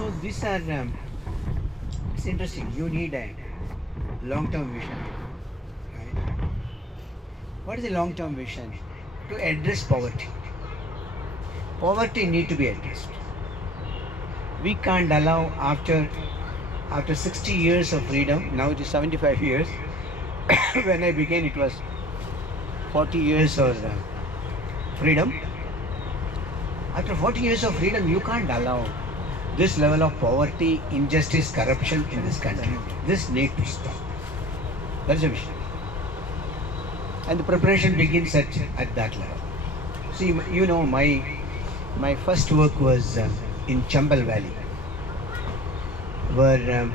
So these are, it's interesting. You need a long-term vision, right? What is a long-term vision? To address poverty. Poverty need to be addressed. We can't allow after 60 years of freedom, now it is 75 years. When I began, it was 40 years of freedom. After 40 years of freedom, you can't allow this level of poverty, injustice, corruption in this country. This need to stop. That's a vision. And the preparation begins at that level. See, you know, my first work was in Chambal Valley, where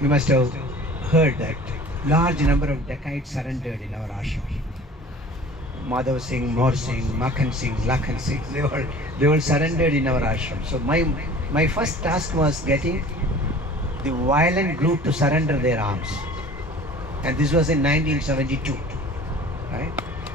you must have heard that large number of dacoits surrendered in our ashram. Madhav Singh, Moor Singh, Makhan Singh, Lakhan Singh, they all surrendered in our ashram. So my first task was getting the violent group to surrender their arms. And this was in 1972, right?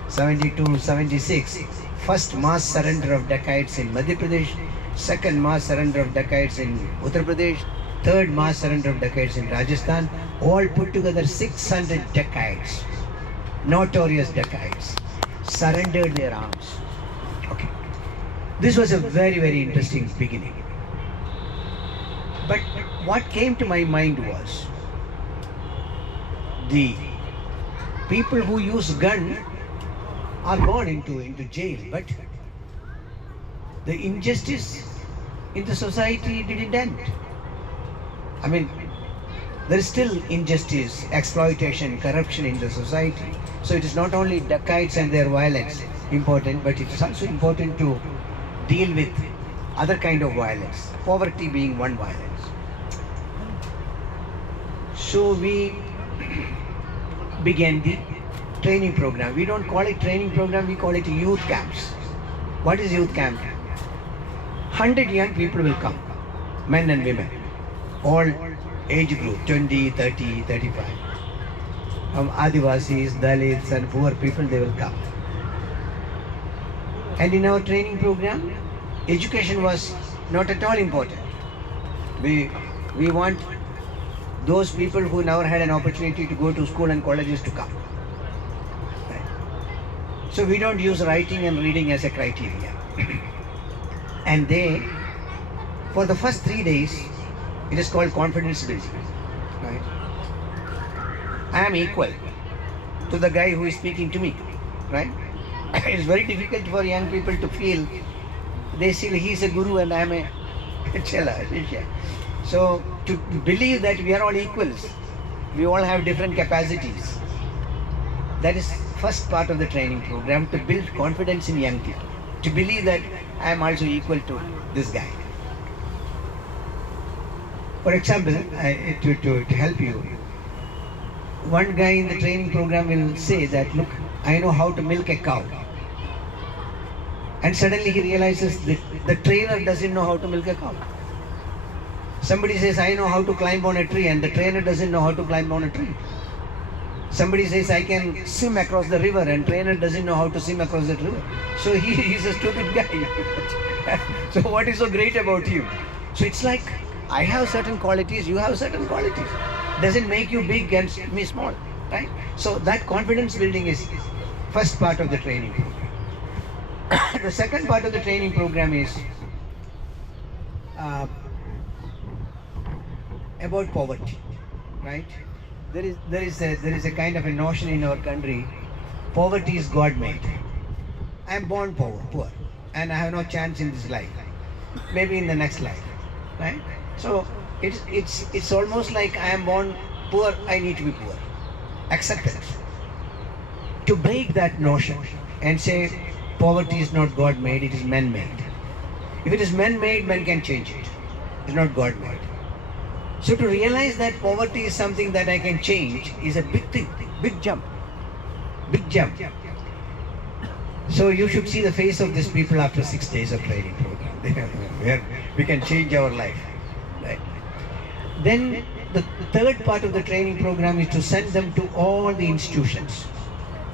72, 76. First mass surrender of dacoits in Madhya Pradesh, second mass surrender of dacoits in Uttar Pradesh, third mass surrender of dacoits in Rajasthan. All put together 600 dacoits, notorious dacoits, surrendered their arms. Okay. This was a very, very interesting beginning. But what came to my mind was the people who use gun are gone into jail, but the injustice in the society didn't end. I mean, there is still injustice, exploitation, corruption in the society. So it is not only dacoits and their violence important, but it is also important to deal with other kind of violence, poverty being one violence. So we began the training program. We don't call it training program, we call it youth camps. What is youth camp? 100 young people will come, men and women, all age group, 20, 30, 35. From Adivasis, Dalits and poor people, they will come. And in our training program, education was not at all important. We want those people who never had an opportunity to go to school and colleges to come. Right. So we don't use writing and reading as a criteria. And they, for the first 3 days, it is called confidence building. Right? I am equal to the guy who is speaking to me. Right? It is very difficult for young people to feel they feel he is a guru and I am a chela. So to believe that we are all equals, we all have different capacities. That is first part of the training program, to build confidence in young people, to believe that I am also equal to this guy. For example, to help you, one guy in the training program will say that, look, I know how to milk a cow. And suddenly he realizes that the trainer doesn't know how to milk a cow. Somebody says, I know how to climb on a tree, and the trainer doesn't know how to climb on a tree. Somebody says, I can swim across the river, and trainer doesn't know how to swim across the river. So he's a stupid guy. So what is so great about you? So it's like, I have certain qualities, you have certain qualities. Doesn't make you big and me small, right? So that confidence building is first part of the training program. The second part of the training program is about poverty, right? There is a kind of a notion in our country, poverty is God made. I am born poor, and I have no chance in this life. Maybe in the next life, right? So it's almost like I am born poor, I need to be poor. Acceptance. To break that notion and say poverty is not God made, it is man made. If it is man made, man can change it. It's not God made. So to realize that poverty is something that I can change is a big thing, big jump. Big jump. So you should see the face of these people after 6 days of training program. Where we can change our life. Right? Then the third part of the training program is to send them to all the institutions,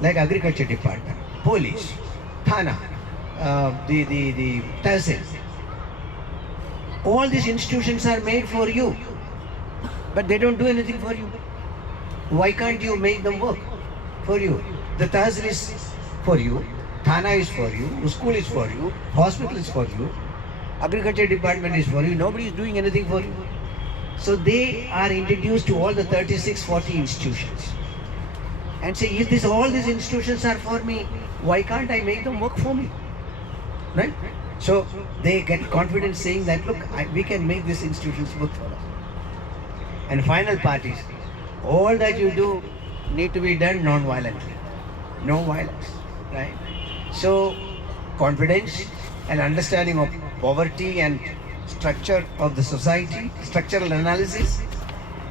like agriculture department, police, Thana, the tehsil, All these institutions are made for you, but they don't do anything for you. Why can't you make them work for you? The tahsil is for you, thana is for you, school is for you, hospital is for you, agriculture department is for you. Nobody is doing anything for you. So they are introduced to all the 36, 40 institutions and say, if this all these institutions are for me, why can't I make them work for me? Right? So they get confidence saying that, look, we can make these institutions work for us. And final part is, all that you do need to be done non-violently. No violence, right? So confidence and understanding of poverty and structure of the society, structural analysis,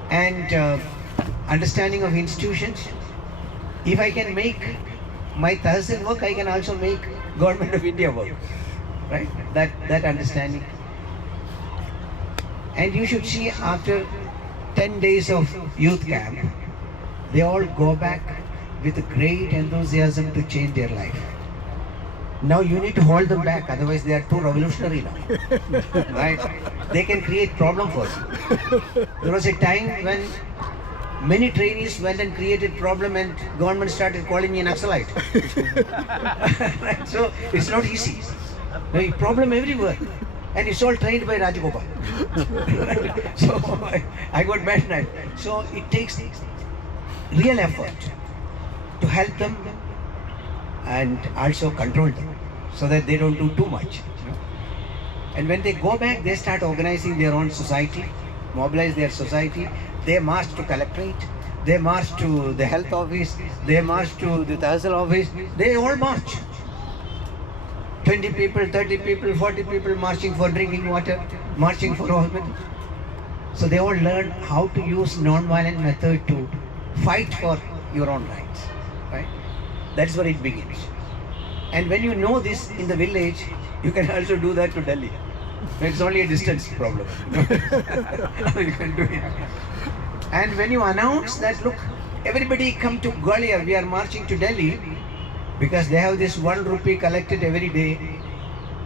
and understanding of institutions. If I can make my tahsil work, I can also make Government of India work, right? That understanding. And you should see, after 10 days of youth camp, they all go back with great enthusiasm to change their life. Now you need to hold them back, otherwise they are too revolutionary now. Right? They can create problem for you. There was a time when many trainees went and created problem and government started calling me an Naxalite. Right? So it's not easy. There is problem everywhere. And it's all trained by Rajagopal. So I got bad night. So it takes real effort to help them and also control them so that they don't do too much. And when they go back, they start organizing their own society, mobilize their society. They march to collectorate, they march to the health office, they march to the tahsil office, they all march. 20 people, 30 people, 40 people marching for drinking water, marching for hospital. So they all learn how to use non-violent method to fight for your own rights, right? That's where it begins. And when you know this in the village, you can also do that to Delhi. It's only a distance problem. You can do it. And when you announce that, look, everybody come to Gwalior, we are marching to Delhi, because they have this 1 rupee collected every day.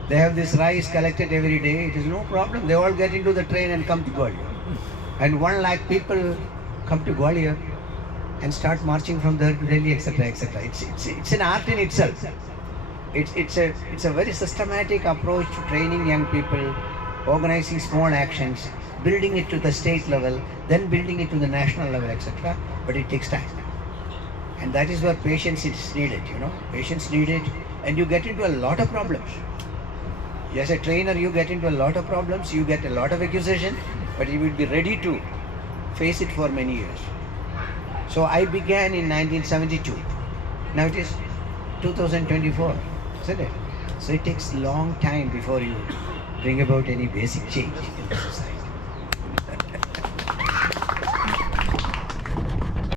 They have this rice collected every day. It is no problem. They all get into the train and come to Gwalior. And 1 lakh people come to Gwalior and start marching from there to Delhi, etc., etc. It's an art in itself. It's a very systematic approach to training young people, organizing small actions, building it to the state level, then building it to the national level, etc. But it takes time. And that is where patience is needed, patience needed, and you get into a lot of problems. As a trainer, you get into a lot of problems, you get a lot of accusation, but you will be ready to face it for many years. So I began in 1972. Now it is 2024, isn't it? So it takes long time before you bring about any basic change in the society.